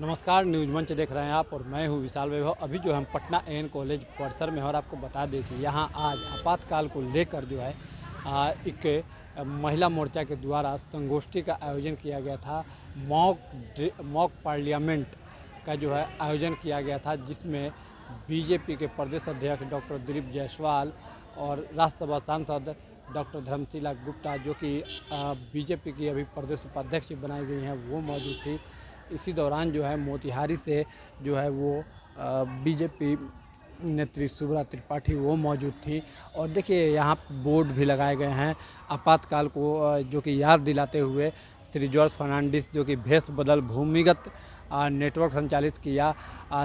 नमस्कार, न्यूज़ मंच देख रहे हैं आप और मैं हूं विशाल वैभव। अभी जो हम पटना एन कॉलेज परिसर में और आपको बता दें कि यहां आज आपातकाल को लेकर जो है एक महिला मोर्चा के द्वारा संगोष्ठी का आयोजन किया गया था। मॉक पार्लियामेंट का जो है आयोजन किया गया था, जिसमें बीजेपी के प्रदेश अध्यक्ष डॉक्टर दिलीप जायसवाल और राज्यसभा सांसद डॉक्टर धर्मशिला गुप्ता, जो कि बीजेपी की अभी प्रदेश उपाध्यक्ष बनाई गई हैं, वो मौजूद थी। इसी दौरान जो है मोतिहारी से जो है वो बीजेपी नेत्री सुब्रा त्रिपाठी वो मौजूद थी। और देखिए यहाँ बोर्ड भी लगाए गए हैं आपातकाल को जो कि याद दिलाते हुए। श्री जॉर्ज फर्नांडिस जो कि भेष बदल भूमिगत नेटवर्क संचालित किया,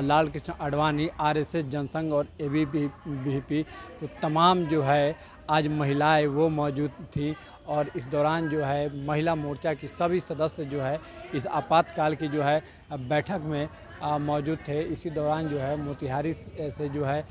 लाल कृष्ण आडवाणी, आरएसएस जनसंघ और एबीवीपी, तो तमाम जो है आज महिलाएं वो मौजूद थी। और इस दौरान जो है महिला मोर्चा की सभी सदस्य जो है इस आपातकाल की जो है बैठक में मौजूद थे। इसी दौरान जो है मोतिहारी से जो है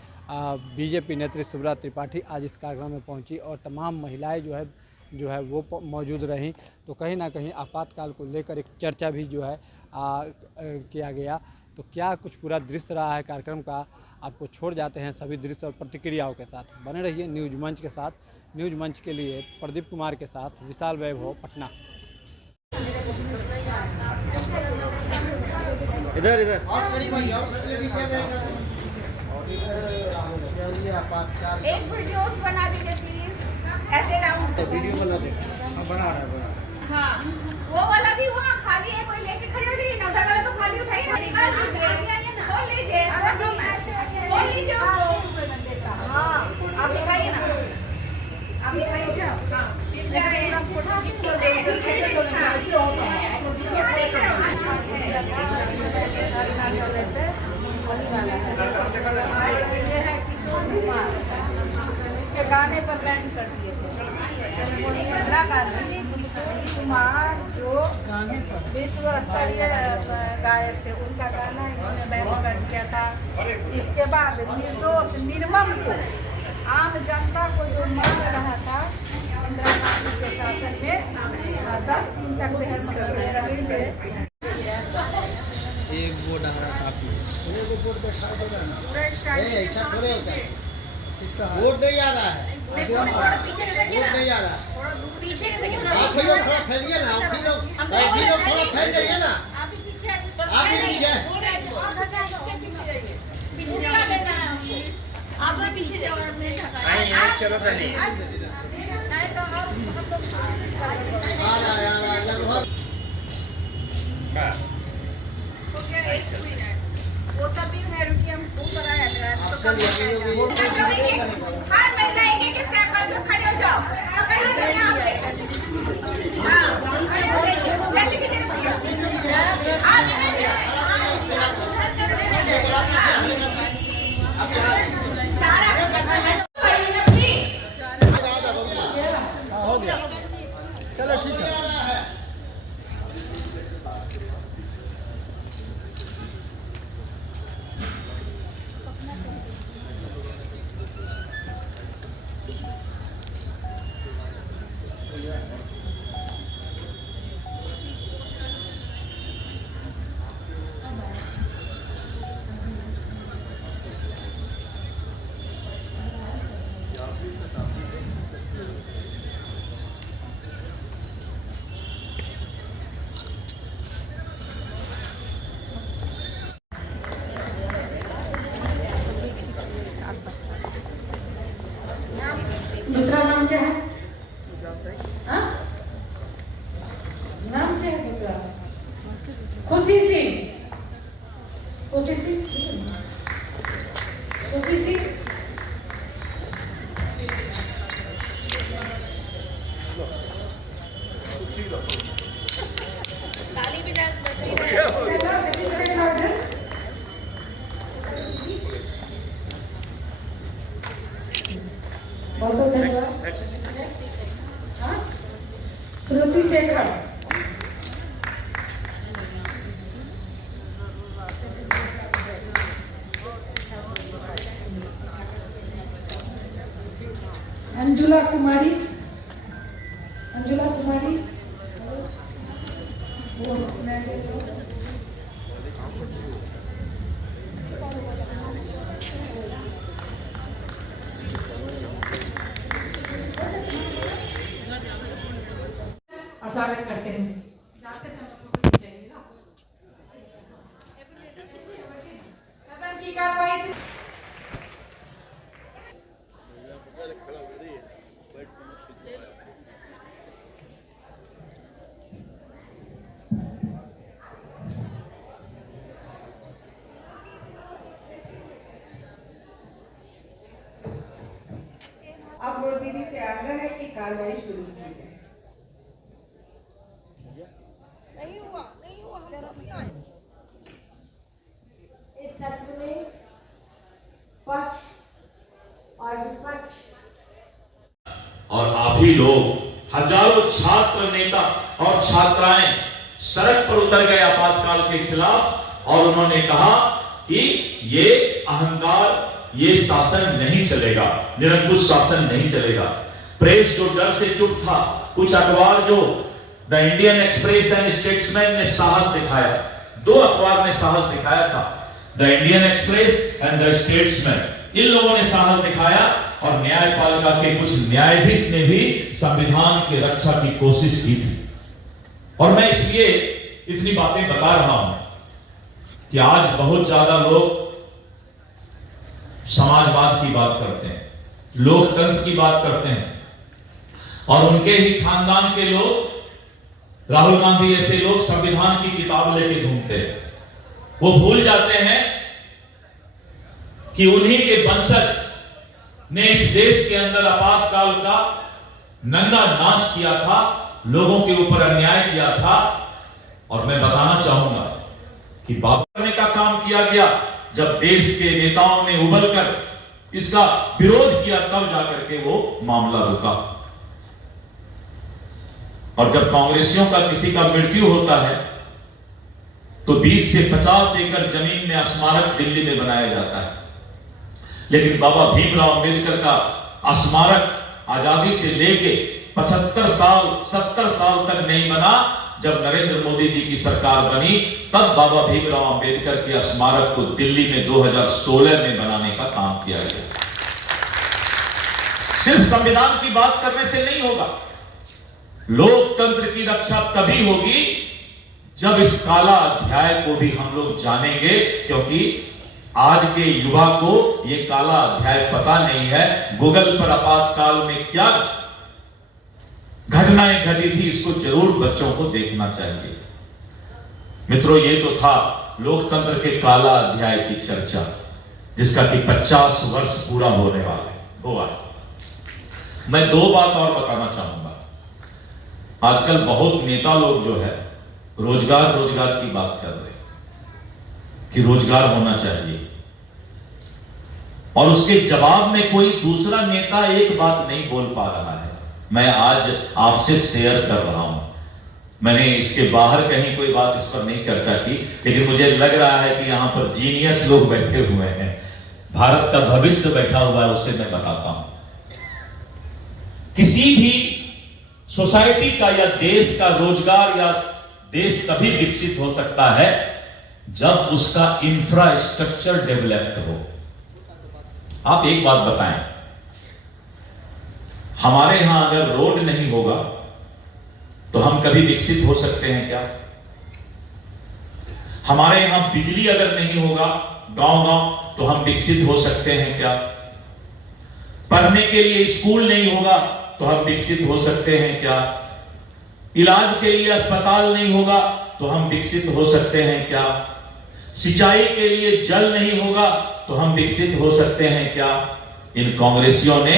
बीजेपी नेत्री सुब्रा त्रिपाठी आज इस कार्यक्रम में पहुंची और तमाम महिलाएं जो है वो मौजूद रहीं। तो कहीं ना कहीं आपातकाल को लेकर एक चर्चा भी जो है किया गया। तो क्या कुछ पूरा दृश्य रहा है कार्यक्रम का, आपको छोड़ जाते हैं सभी दृश्य और प्रतिक्रियाओं के साथ। बने रहिए न्यूज़ मंच के साथ। न्यूज़ मंच के लिए प्रदीप कुमार के साथ विशाल वैभव, पटना। इधर इधर एक वीडियोस बना दीजिए प्लीज, ऐसे राउंड वीडियो बना दे। बना रहा है। हाँ, वो वाला भी वहाँ खाली है, कोई लेके खड़ी हो जाइए ना, उधर वाला तो खाली उठाइए ना, खोल लीजिए खोल लीजिए उसको। हाँ, आप दिखाइए ना, आप दिखाइए ये है किशोर कुमार, इसके गाने पर बैन कर दिए थे इंदिरा गांधी। किशोर कुमार जो विश्व स्तरीय गायक थे, उनका गाना इन्होंने बैन कर दिया था। इसके बाद निर्दोष निर्मम को, आम जनता को जो मार रहा था इंदिरा गांधी के शासन में, 10 दिन तक रही थे। एक बोर्ड काफी वोट नहीं आ रहा है। पीछे से देखिए वोट नहीं आ रहा है। पीछे से देखिए, आप ही लोग थोड़ा फैलिए ना। आप ही लोग थोड़ा फैल जाइए ना। आप भी पीछे, आप भी पीछे। पीछे चला लेना है, आप भी पीछे से और मैं चलो पहले नहीं तो हम लोग आ रहा है लगभग। एक मिनट, वो सब भी है, रुकिए हम ऊपर आए हैं तो चलिए हाँ, महिला एक स्टेप पर तो खड़े हो जाओ, खड़े हो जाओ हाँ, खड़े हो जाइए, जल्दी की तरफ हो गया। चलो ठीक है। दूसरा नाम क्या है? हाँ? नाम क्या है दूसरा? खुशी सिंह। खुशी सिंह, खुशी सिंह। ताली भी डाल श्रुति शेखर, अंजुला कुमारी, अंजुला कुमारी, और स्वागत करते हैं। जाते समय को कुछ चाहिए ना। सदन की कार्रवाई से अब दीदी से आग्रह है कि कार्रवाई शुरू की जाए। नहीं हुआ इस सत्र में पक्ष और विपक्ष और आप ही लोग हजारों छात्र नेता और छात्राएं सड़क पर उतर गए आपातकाल के खिलाफ और उन्होंने कहा कि ये अहंकार, ये शासन नहीं चलेगा, निरंकुश शासन नहीं चलेगा। प्रेस जो डर से चुप था, कुछ अखबार जो the Indian Express and Statesman ने साहस दिखाया, दो अखबार ने साहस दिखाया था, the Indian Express and the Statesman, इन लोगों ने साहस दिखाया और न्यायपालिका के कुछ न्यायाधीश ने भी संविधान की रक्षा की कोशिश की थी। और मैं इसलिए इतनी बातें बता रहा हूं कि आज बहुत ज्यादा लोग समाजवाद की बात करते हैं, लोकतंत्र की बात करते हैं और उनके ही खानदान के लोग, राहुल गांधी जैसे लोग संविधान की किताब लेके घूमते हैं। वो भूल जाते हैं कि उन्हीं के वंशज ने इस देश के अंदर आपातकाल का नंगा नाच किया था, लोगों के ऊपर अन्याय किया था। और मैं बताना चाहूंगा कि बात करने का काम किया गया जब देश के नेताओं ने उबलकर इसका विरोध किया, तब जाकर के वो मामला रुका। और जब कांग्रेसियों का किसी का मृत्यु होता है तो 20 से 50 एकड़ जमीन में स्मारक दिल्ली में बनाया जाता है, लेकिन बाबा भीमराव अंबेडकर का स्मारक आजादी से लेके 75 साल 70 साल तक नहीं बना। जब नरेंद्र मोदी जी की सरकार बनी तब बाबा भीमराव अंबेडकर के स्मारक को दिल्ली में 2016 में बनाने का काम किया गया। सिर्फ संविधान की बात करने से नहीं होगा, लोकतंत्र की रक्षा तभी होगी जब इस काला अध्याय को भी हम लोग जानेंगे, क्योंकि आज के युवा को यह काला अध्याय पता नहीं है। गूगल पर आपातकाल में क्या घटनाएं घटी थी, इसको जरूर बच्चों को देखना चाहिए। मित्रों, ये तो था लोकतंत्र के काला अध्याय की चर्चा, जिसका कि 50 वर्ष पूरा होने वाला है। मैं दो बात और बताना चाहूंगा। आजकल बहुत नेता लोग जो है रोजगार की बात कर रहे हैं कि रोजगार होना चाहिए, और उसके जवाब में कोई दूसरा नेता एक बात नहीं बोल पा रहा है। मैं आज आपसे शेयर कर रहा हूं। मैंने इसके बाहर कहीं कोई बात इस पर नहीं चर्चा की, लेकिन मुझे लग रहा है कि यहां पर जीनियस लोग बैठे हुए हैं, भारत का भविष्य बैठा हुआ है, उसे मैं बताता हूं। किसी भी सोसाइटी का या देश का रोजगार या देश तभी विकसित हो सकता है जब उसका इंफ्रास्ट्रक्चर डेवलप्ड हो। आप एक बात बताएं, हमारे यहां अगर रोड नहीं होगा तो हम कभी विकसित हो सकते हैं क्या? हमारे यहां बिजली अगर नहीं होगा गांव-गांव तो हम विकसित हो सकते हैं क्या? पढ़ने के लिए स्कूल नहीं होगा तो हम विकसित हो सकते हैं क्या? इलाज के लिए अस्पताल नहीं होगा तो हम विकसित हो सकते हैं क्या? सिंचाई के लिए जल नहीं होगा तो हम विकसित हो सकते हैं क्या? इन कांग्रेसियों ने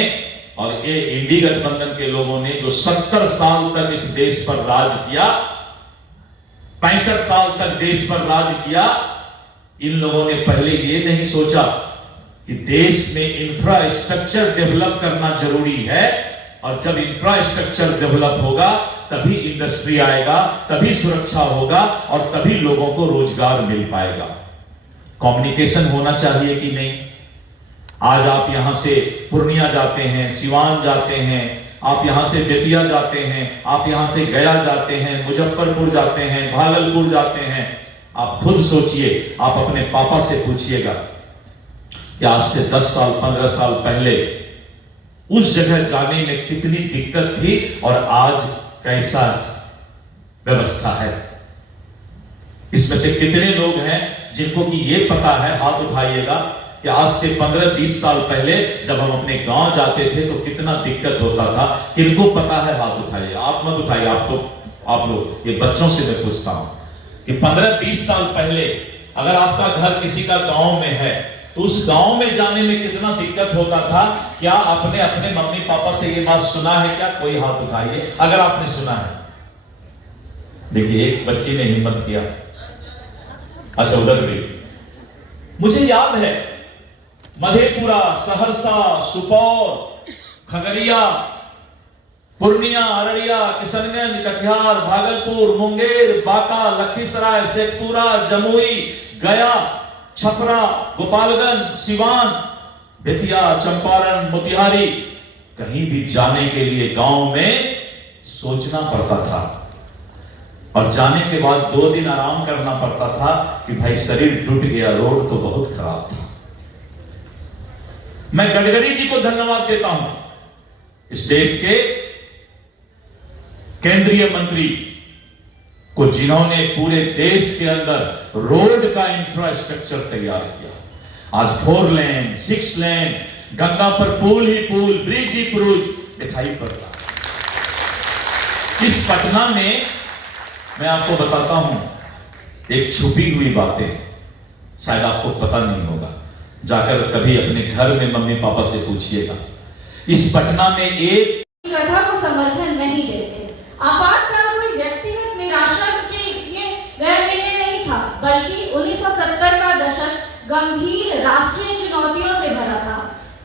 और ये इंडी गठबंधन के लोगों ने जो 70 साल तक इस देश पर राज किया, 65 साल तक देश पर राज किया, इन लोगों ने पहले ये नहीं सोचा कि देश में इंफ्रास्ट्रक्चर डेवलप करना जरूरी है, और जब इंफ्रास्ट्रक्चर डेवलप होगा तभी इंडस्ट्री आएगा, तभी सुरक्षा होगा और तभी लोगों को रोजगार मिल पाएगा। कम्युनिकेशन होना चाहिए कि नहीं? आज आप यहां से पूर्णिया जाते हैं, सिवान जाते हैं, आप यहां से बेतिया जाते हैं, आप यहां से गया जाते हैं, मुजफ्फरपुर जाते हैं, भागलपुर जाते हैं। आप खुद सोचिए, आप अपने पापा से पूछिएगा, कि आज से 10 साल 15 साल पहले उस जगह जाने में कितनी दिक्कत थी और आज कैसा व्यवस्था है। इसमें से कितने लोग हैं जिनको कि ये पता है, हाथ उठाइएगा, कि आज से 15-20 साल पहले जब हम अपने गांव जाते थे तो कितना दिक्कत होता था। किनको पता है, हाथ उठाइए। आप मत उठाइए, आप लोग, ये बच्चों से मैं पूछता हूं कि 15-20 साल पहले अगर आपका घर किसी का गांव में है तो उस गांव में जाने में कितना दिक्कत होता था। क्या आपने अपने मम्मी पापा से ये बात सुना है क्या? कोई हाथ उठाइए अगर आपने सुना है। देखिए एक बच्ची ने हिम्मत किया। अच्छा उधर भी मुझे याद है मधेपुरा, सहरसा, सुपौल, खगड़िया, पूर्णिया, अररिया, किशनगंज, कटिहार, भागलपुर, मुंगेर, बांका, लखीसराय, शेखपुरा, जमुई, गया, छपरा, गोपालगंज, सिवान, बेतिया, चंपारण, मोतिहारी, कहीं भी जाने के लिए गांव में सोचना पड़ता था और जाने के बाद 2 दिन आराम करना पड़ता था कि भाई शरीर टूट गया, रोड तो बहुत खराब था। मैं गडकरी जी को धन्यवाद देता हूं, इस देश के केंद्रीय मंत्री को, जिन्होंने पूरे देश के अंदर रोड का इंफ्रास्ट्रक्चर तैयार किया। आज 4 लेन 6 लेन, गंगा पर पुल ही पुल, ब्रिज ही ब्रिज दिखाई पड़ता। इस पटना में मैं आपको बताता हूं एक छुपी हुई बातें, शायद आपको पता नहीं होगा, जाकर कभी अपने घर में मम्मी पापा से पूछिएगा। इस पटना में एक कथा को समर्थन नहीं देते। आपातकाल कोई व्यक्तिगत निराशा के लिए गैर निर्णय नहीं था, बल्कि 1970 का दशक गंभीर राष्ट्रीय चुनौतियों से भरा था।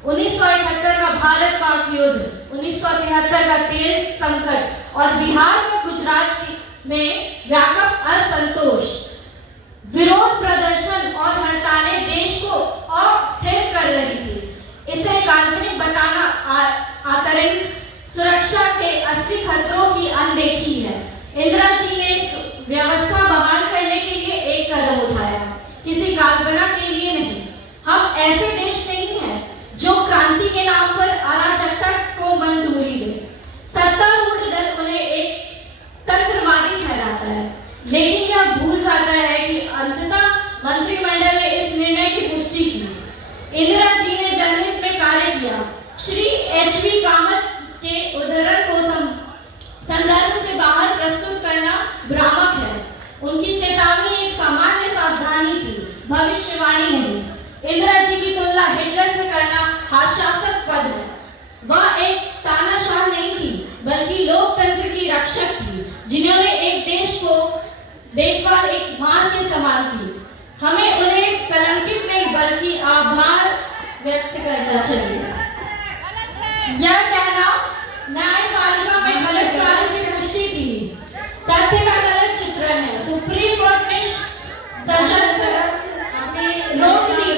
1971 का भारत पाक युद्ध, 1973 का तेल संकट और बिहार में गुजरात में व्यापक असंतोष, विरोध प्रदर्शन और हड़तालें देश को अस्थिर कर रही थी। इसे काल्पनिक बताना आतंरिक सुरक्षा के 80 खतरों की अनदेखी है। इंदिरा जी ने व्यवस्था बहाल करने के लिए एक कदम उठाया, किसी कल्पना के लिए नहीं। हम ऐसे देश नहीं हैं जो क्रांति के नाम पर अराजकता को मंजूरी दे। सत्तारूढ़ दल उन्हें एक तंत्रवादी ठहराता है, लेकिन यह भूल जाता है कि अंततः मंत्रिमंडल ने इस निर्णय की पुष्टि की। इंदिरा जी ने जनहित में कार्य किया। श्री एच.वी. कामत के उद्धरण को संदर्भ से बाहर प्रस्तुत करना भ्रामक है। उनकी चेतावनी एक सामान्य सावधानी थी, भविष्यवाणी नहीं। इंदिरा जी की तुलना हिटलर से करना हास्यास्पद है। वह एक तानाशाह नहीं थी, बल्कि लोकतंत्र की रक्षक थी, जिन्होंने एक देश को देखभाल एक मां के समान की। हमें उन्हें कलंकित नहीं बल्कि आभार व्यक्त करना चाहिए। यह कहना न्यायपालिका में गलत कार्य की पुष्टि थी, तथ्य का गलत चित्रण है। सुप्रीम कोर्ट ने सशस्त्र रोक दी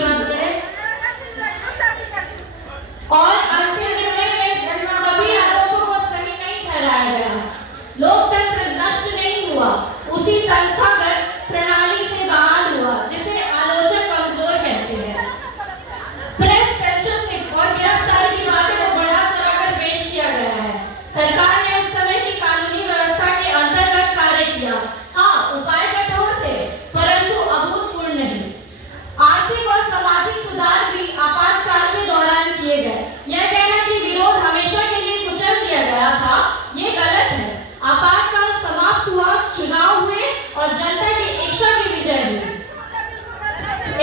और अंतिम निर्णय में सभी आरोपों को सही नहीं ठहराया गया। लोकतंत्र नष्ट नहीं हुआ, उसी संस्थागत प्रणाली से बहाल हुआ जिसे आलोचक कमजोर कहते हैं। प्रेस सेंसरशिप और गिरफ्तारी की बातें को बढ़ा चढ़ाकर पेश किया गया है। सरकार ने उस समय की कानूनी व्यवस्था के अंतर्गत कार्य किया। हाँ, उपाय कठोर थे, परंतु अभूतपूर्व नहीं। आर्थिक और सामाजिक सुधार भी आपातकाल के दौरान किए गए। यह कहना कि विरोध हमेशा के लिए कुचल दिया गया था, ये गलत है। आपातकाल समाप्त हुआ, चुनाव हुए और जनता की इच्छा की विजय हुई।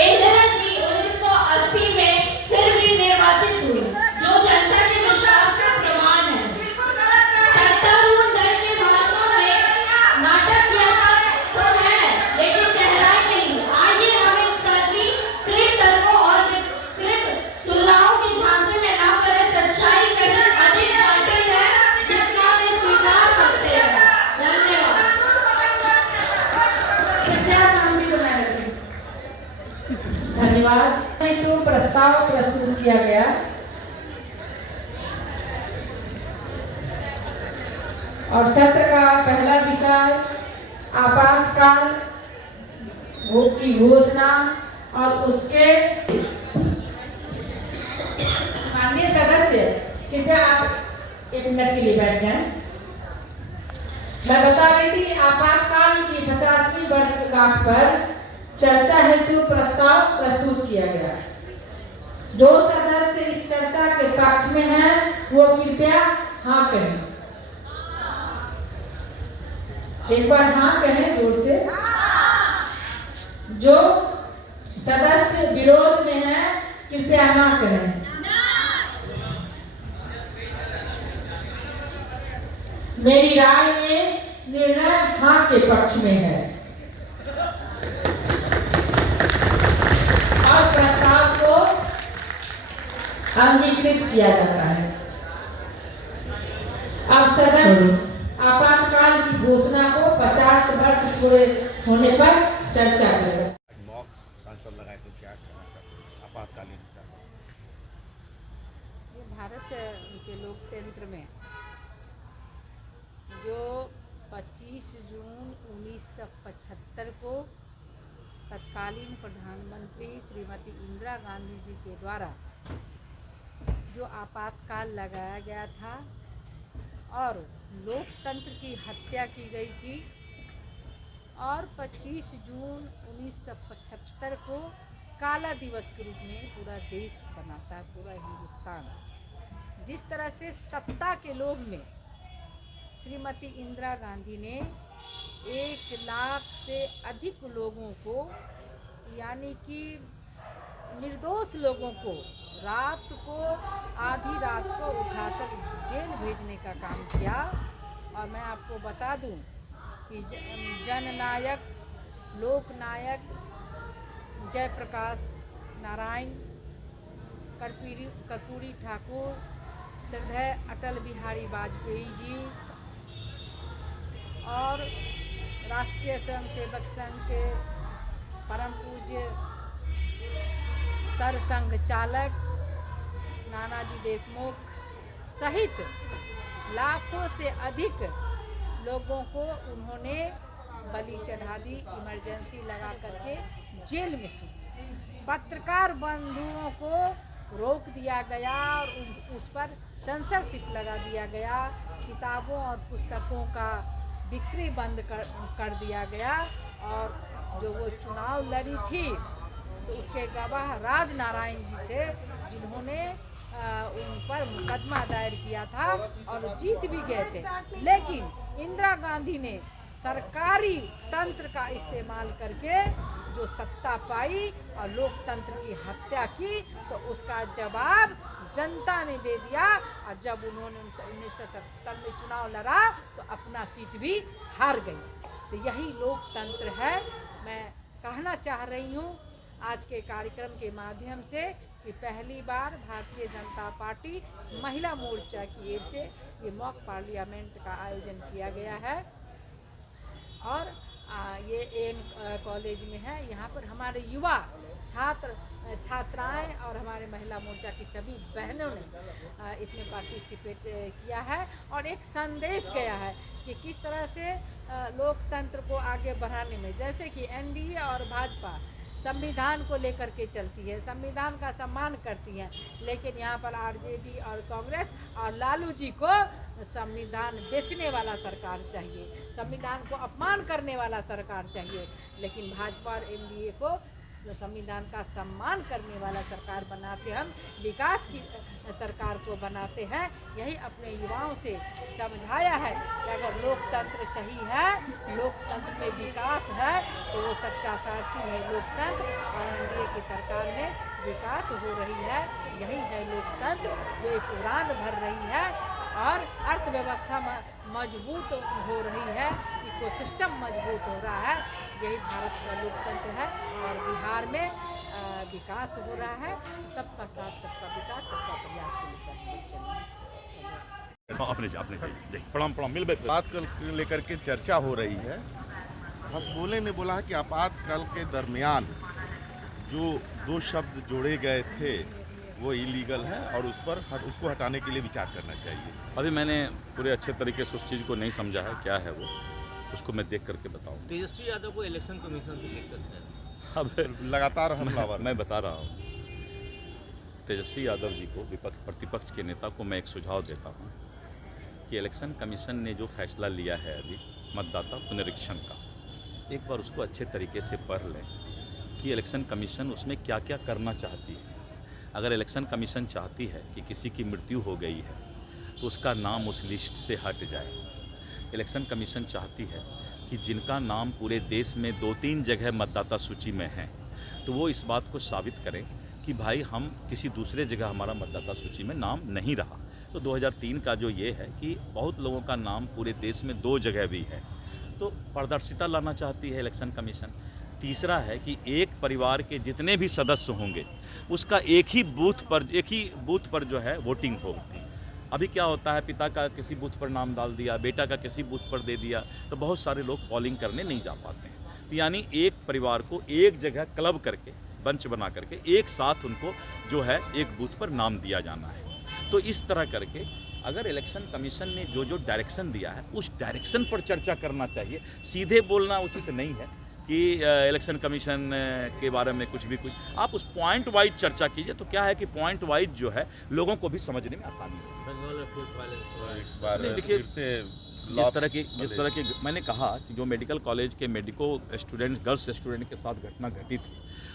इंदिरा जी 1980 में फिर भी निर्वाचित हुई, जो जनता के विश्वास का प्रमाण है। सत्तारूढ़ दल के भाषणों में नाटक किया तो है, लेकिन गहराई नहीं। आइए हम इन सत्रीकृत तर्कों और विकृत तुलनाओं की झांसे में ना पड़े। सच्चाई कहीं अधिक जटिल है जितना वे स्वीकार करते हैं। धन्यवाद। कृपया शांति बनाए रखें। धन्यवाद। तो प्रस्ताव प्रस्तुत किया गया। और सत्र का पहला विषय आपातकाल की घोषणा और उसके कृपया आप 1 मिनट के लिए बैठ जाएं। मैं बता रही थी आपातकाल की 50वीं वर्षगांठ पर चर्चा हेतु प्रस्ताव प्रस्तुत किया गया। जो सदस्य इस चर्चा के पक्ष में हैं वो कृपया हाँ कहें। एक बार हाँ कहें जोर से। जो सदस्य विरोध में हैं कृपया ना कहें। मेरी राय में निर्णय हाँ के पक्ष में है और प्रस्ताव को अंगीकृत किया जाता है। अब सदन आपातकाल की घोषणा को 50 वर्ष पूरे होने पर चर्चा करेगा। मॉक सांसद लगाए तो क्या कहना चाहते हैं आपातकालीन शासन? ये भारत के लोकतंत्र में जो 25 जून 1975 को तत्कालीन प्रधानमंत्री श्रीमती इंदिरा गांधी जी के द्वारा जो आपातकाल लगाया गया था और लोकतंत्र की हत्या की गई थी और 25 जून 1975 को काला दिवस के रूप में पूरा देश मनाता है, पूरा हिंदुस्तान। जिस तरह से सत्ता के लोभ में श्रीमती इंदिरा गांधी ने 1 लाख से अधिक लोगों को यानी कि निर्दोष लोगों को रात को आधी रात को उठाकर जेल भेजने का काम किया। और मैं आपको बता दूं कि जननायक लोकनायक जयप्रकाश नारायण कर्पूरी ठाकुर श्रद्धेय अटल बिहारी वाजपेयी जी और राष्ट्रीय स्वयंसेवक संघ के परम पूज्य सरसंघ चालक नानाजी देशमुख सहित लाखों से अधिक लोगों को उन्होंने बलि चढ़ा दी, इमरजेंसी लगा करके जेल में की। पत्रकार बंधुओं को रोक दिया गया और उस पर सेंसरशिप लगा दिया गया। किताबों और पुस्तकों का बिक्री बंद कर दिया गया और जो वो चुनाव लड़ी थी तो उसके गवाह राज नारायण जी थे जिन्होंने उन पर मुकदमा दायर किया था और जीत भी गए थे। लेकिन इंदिरा गांधी ने सरकारी तंत्र का इस्तेमाल करके जो सत्ता पाई और लोकतंत्र की हत्या की तो उसका जवाब जनता ने दे दिया। और जब उन्होंने 1977 में चुनाव लड़ा तो अपना सीट भी हार गई। तो यही लोकतंत्र है। मैं कहना चाह रही हूँ आज के कार्यक्रम के माध्यम से कि पहली बार भारतीय जनता पार्टी महिला मोर्चा की ओर से ये मॉक पार्लियामेंट का आयोजन किया गया है और ये एन कॉलेज में है। यहाँ पर हमारे युवा छात्राएं और हमारे महिला मोर्चा की सभी बहनों ने इसमें पार्टिसिपेट किया है और एक संदेश गया है कि किस तरह से लोकतंत्र को आगे बढ़ाने में, जैसे कि एनडीए और भाजपा संविधान को लेकर के चलती है, संविधान का सम्मान करती है, लेकिन यहाँ पर आरजेडी और कांग्रेस और लालू जी को संविधान बेचने वाला सरकार चाहिए, संविधान को अपमान करने वाला सरकार चाहिए। लेकिन भाजपा और एनडीए को संविधान का सम्मान करने वाला सरकार बनाते, हम विकास की सरकार को बनाते हैं। यही अपने युवाओं से समझाया है कि अगर लोकतंत्र सही है, लोकतंत्र में विकास है तो वो सच्चा सारथी है लोकतंत्र और एनडीए की सरकार में विकास हो रही है। यही है लोकतंत्र जो एक उड़ान भर रही है और अर्थव्यवस्था मजबूत हो रही है, इकोसिस्टम मजबूत हो रहा है। यही भारत का लोकतंत्र है और बिहार में विकास हो रहा है। सबका साथ सबका विकास सबका प्रयास को लेकर प्रणाम मिल आपातकाल को लेकर के चर्चा हो रही है। हसबोले ने बोला है कि आपातकाल के दरमियान जो 2 शब्द जोड़े गए थे वो इलीगल है और उसको हटाने के लिए विचार करना चाहिए। अभी मैंने पूरे अच्छे तरीके से उस चीज़ को नहीं समझा है, क्या है वो, उसको मैं देख करके बताऊँ। तेजस्वी यादव को इलेक्शन कमीशन से लिख करते हैं। अब लगातार हमलावर मैं बता रहा हूँ, तेजस्वी यादव जी को, प्रतिपक्ष के नेता को मैं एक सुझाव देता हूँ कि इलेक्शन कमीशन ने जो फैसला लिया है अभी मतदाता पुनरीक्षण का, एक बार उसको अच्छे तरीके से पढ़ लें कि इलेक्शन कमीशन उसमें क्या क्या करना चाहती है। अगर इलेक्शन कमीशन चाहती है कि किसी की मृत्यु हो गई है तो उसका नाम उस लिस्ट से हट जाए। इलेक्शन कमीशन चाहती है कि जिनका नाम पूरे देश में 2-3 जगह मतदाता सूची में है तो वो इस बात को साबित करें कि भाई हम किसी दूसरे जगह हमारा मतदाता सूची में नाम नहीं रहा। तो 2003 का जो ये है कि बहुत लोगों का नाम पूरे देश में 2 जगह भी है, तो पारदर्शिता लाना चाहती है इलेक्शन कमीशन। तीसरा है कि एक परिवार के जितने भी सदस्य होंगे उसका एक ही बूथ पर जो है वोटिंग होगी। अभी क्या होता है, पिता का किसी बूथ पर नाम डाल दिया, बेटा का किसी बूथ पर दे दिया, तो बहुत सारे लोग पोलिंग करने नहीं जा पाते हैं। तो यानी एक परिवार को एक जगह क्लब करके, बंच बना करके एक साथ उनको जो है एक बूथ पर नाम दिया जाना है। तो इस तरह करके अगर इलेक्शन कमीशन ने जो जो डायरेक्शन दिया है उस डायरेक्शन पर चर्चा करना चाहिए। सीधे बोलना उचित नहीं है कि इलेक्शन कमीशन के बारे में कुछ आप उस पॉइंट वाइज चर्चा कीजिए। तो क्या है कि पॉइंट वाइज जो है लोगों को भी समझने में आसानी होगी। देखिए, जिस तरह की मैंने कहा कि जो मेडिकल कॉलेज के गर्ल्स स्टूडेंट के साथ घटना घटी थी,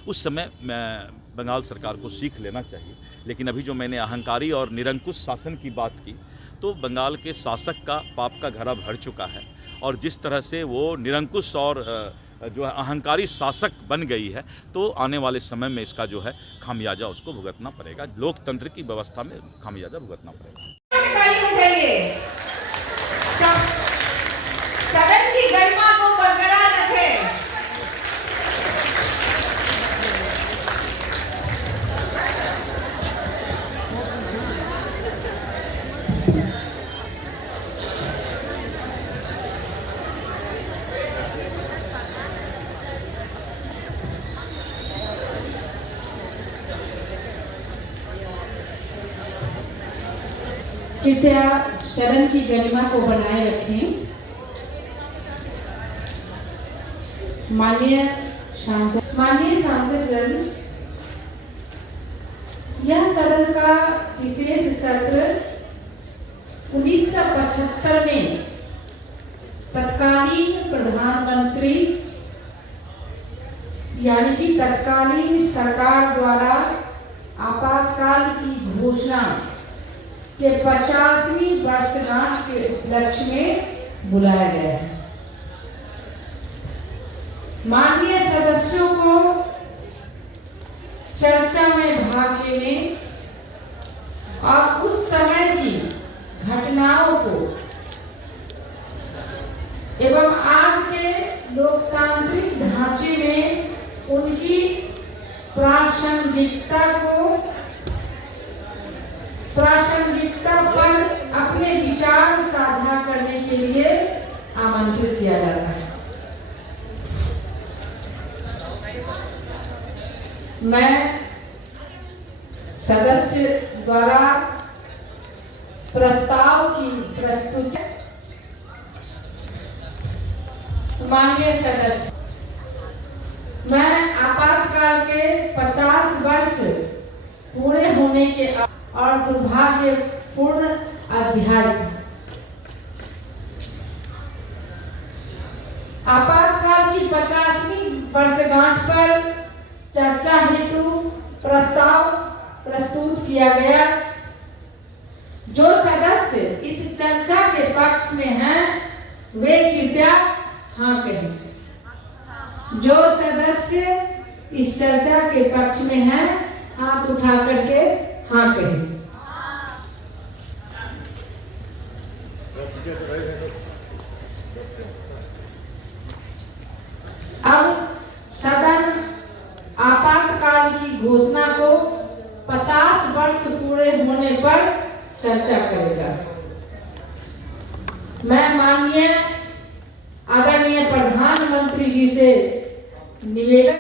उस समय बंगाल सरकार को सीख लेना चाहिए। लेकिन अभी जो मैंने अहंकारी और निरंकुश शासन की बात की, तो बंगाल के शासक का पाप का घड़ा भर चुका है और जिस तरह से वो निरंकुश और जो है अहंकारी शासक बन गई है, तो आने वाले समय में इसका जो है खामियाजा उसको भुगतना पड़ेगा। लोकतंत्र की व्यवस्था में खामियाजा भुगतना पड़ेगा। सदन की गरिमा को बरकरार रखें। कृपया सदन की गरिमा को बनाए रखें। माननीय सांसदगण, यह सदन का विशेष सत्र 1975 में तत्कालीन प्रधानमंत्री यानी कि तत्कालीन सरकार द्वारा आपातकाल की घोषणा के 50वीं वर्षगांठ के उपलक्ष्य में बुलाया गया है। माननीय सदस्यों को चर्चा में भाग लेने और उस समय की घटनाओं को एवं आज के लोकतांत्रिक ढांचे में उनकी प्रासंगिकता पर अपने विचार साझा करने के लिए आमंत्रित किया जाता है। मैं सदस्य द्वारा प्रस्ताव की प्रस्तुति। माननीय सदस्य, मैं आपातकाल के 50 वर्ष पूरे होने के और दुर्भाग्यपूर्ण अध्याय आपातकाल की 50वीं वर्षगांठ पर चर्चा हेतु प्रस्ताव प्रस्तुत किया गया। जो सदस्य इस चर्चा के पक्ष में हैं वे कृपया हाँ कहें। जो सदस्य इस चर्चा के पक्ष में हैं हाथ उठा करके हाँ कहें। अब सदन आपातकाल की घोषणा को 50 वर्ष पूरे होने पर चर्चा करेगा। मैं माननीय आदरणीय प्रधानमंत्री जी से निवेदन